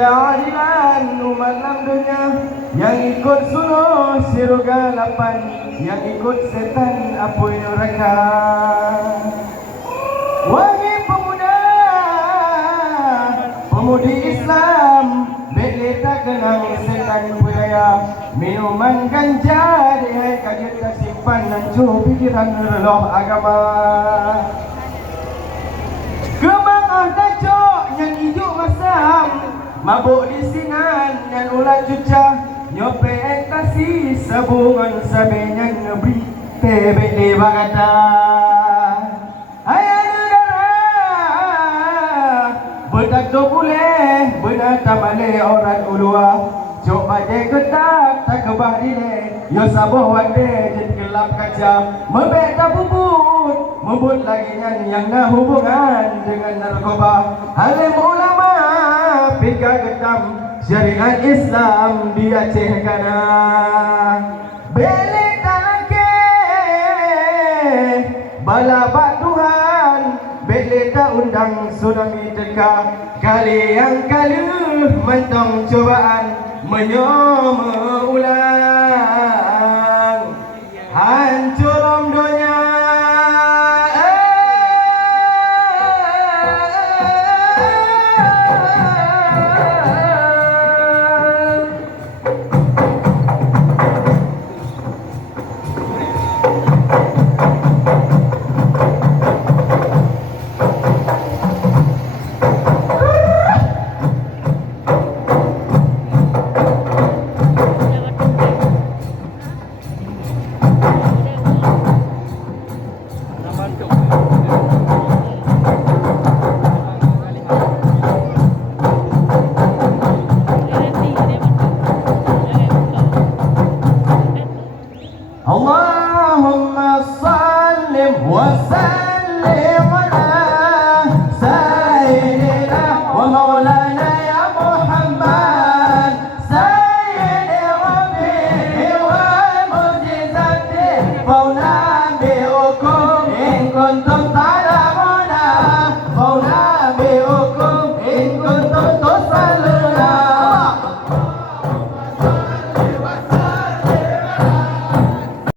keadilan umat dunia, yang ikut suruh siruga lapan, yang ikut setan apoi neraka. Wahai pemuda, pemudi Islam, beleta kenang setan budaya, minuman ganja dihai kaget simpan dan cu pikiran roh agama. Kembang dacok yang hijau masam, mabuk di sinan yang ulat cucah, nyope ekstasi sabungan sabenyan ngeberi tebek di bagata. Ayah negara bertakdo boleh benar tak malih orang ulua, cok bajai ketak tak kebah dile, yo sabuh wade jid gelap kaca, mebek tak bubut membut lagi yang nak hubungan dengan narkoba. Alim ulama pika gedam syariat Islam di Aceh kana, belik tanake balabak Tuhan, belik tak undang tsunami teka, kali yang kali mentong cobaan menyoma ulang hancur